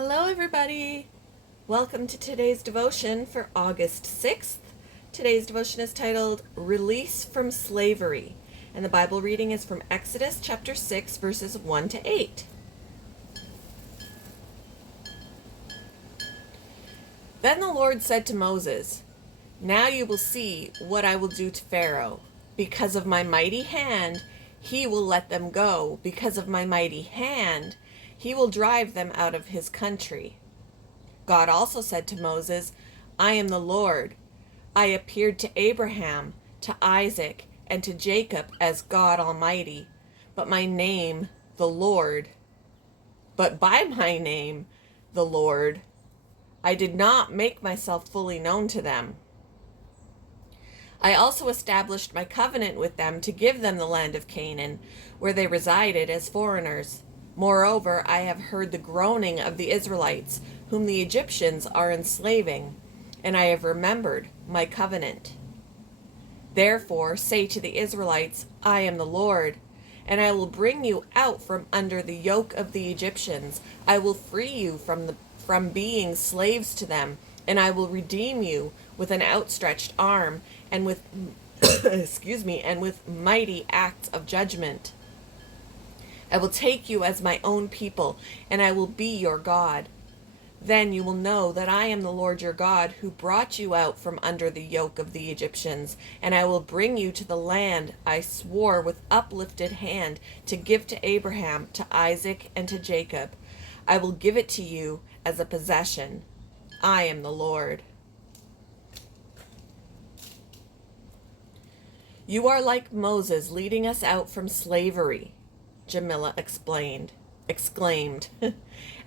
Hello, everybody. Welcome to today's devotion for August 6th. Today's devotion is titled Release from Slavery, and the Bible reading is from Exodus chapter 6, verses 1 to 8. Then the Lord said to Moses, "Now you will see what I will do to Pharaoh. Because of my mighty hand, he will let them go. Because of my mighty hand, he will drive them out of his country." God also said to Moses, "I am the Lord. I appeared to Abraham, to Isaac, and to Jacob as God Almighty, but by my name, the Lord, I did not make myself fully known to them. I also established my covenant with them to give them the land of Canaan, where they resided as foreigners. Moreover, I have heard the groaning of the Israelites, whom the Egyptians are enslaving, and I have remembered my covenant. Therefore, say to the Israelites, I am the Lord, and I will bring you out from under the yoke of the Egyptians. I will free you from being slaves to them, and I will redeem you with an outstretched arm and with and with mighty acts of judgment. I will take you as my own people, and I will be your God. Then you will know that I am the Lord your God, who brought you out from under the yoke of the Egyptians, and I will bring you to the land I swore with uplifted hand to give to Abraham, to Isaac, and to Jacob. I will give it to you as a possession. I am the Lord. You are like Moses leading us out from slavery, Jamila exclaimed.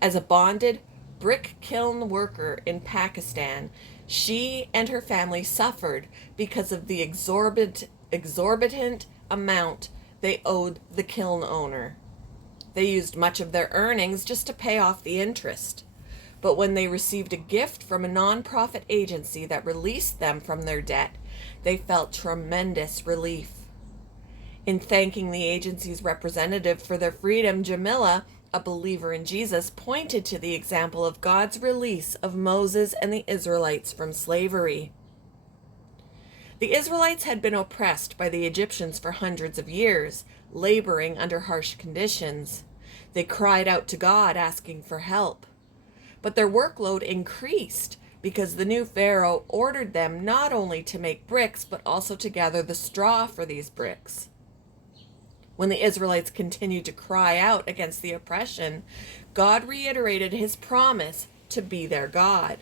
As a bonded brick kiln worker in Pakistan, she and her family suffered because of the exorbitant amount they owed the kiln owner. They used much of their earnings just to pay off the interest. But when they received a gift from a nonprofit agency that released them from their debt, they felt tremendous relief. In thanking the agency's representative for their freedom, Jamila, a believer in Jesus, pointed to the example of God's release of Moses and the Israelites from slavery. The Israelites had been oppressed by the Egyptians for hundreds of years, laboring under harsh conditions. They cried out to God, asking for help. But their workload increased because the new Pharaoh ordered them not only to make bricks, but also to gather the straw for these bricks. When the Israelites continued to cry out against the oppression, God reiterated his promise to be their God.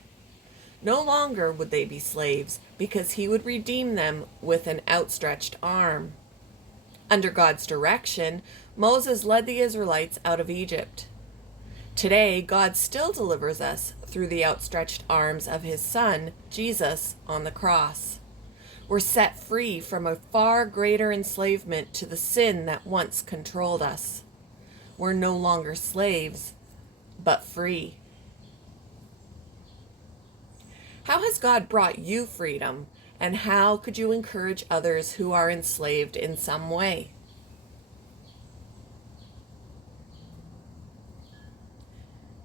No longer would they be slaves, because he would redeem them with an outstretched arm. Under God's direction, Moses led the Israelites out of Egypt. Today, God still delivers us through the outstretched arms of his Son, Jesus, on the cross. We're set free from a far greater enslavement to the sin that once controlled us. We're no longer slaves, but free. How has God brought you freedom, and how could you encourage others who are enslaved in some way?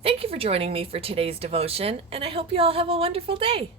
Thank you for joining me for today's devotion, and I hope you all have a wonderful day.